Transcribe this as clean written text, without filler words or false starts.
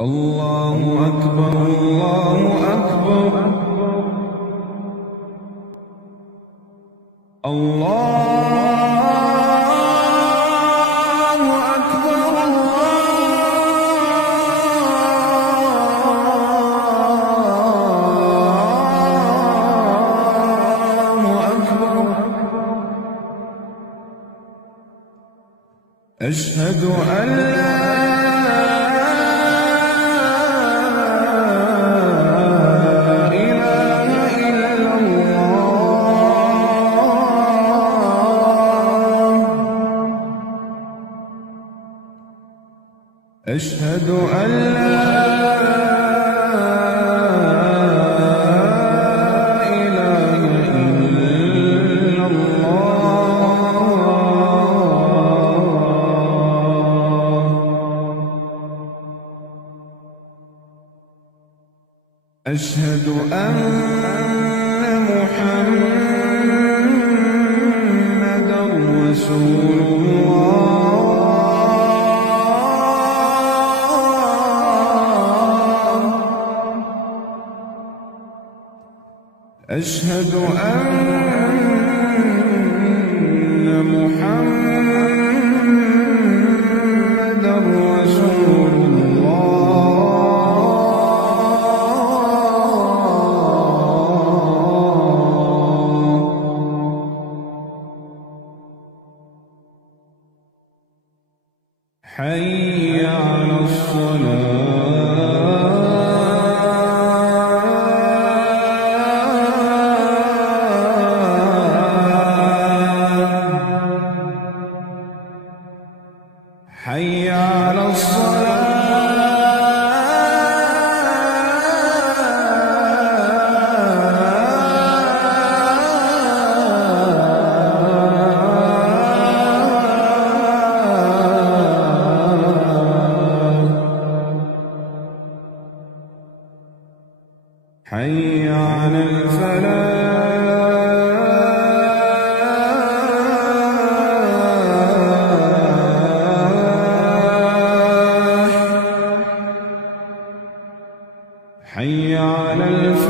الله أكبر الله أكبر الله أكبر الله أكبر. أشهد أن لا أشهد أن لا إله إلا الله. أشهد أن محمدًا رسول الله. أشهد أن محمدًا رسول الله. حي على الصلاة. حي على حي على الفلاح. حي على الفلاح.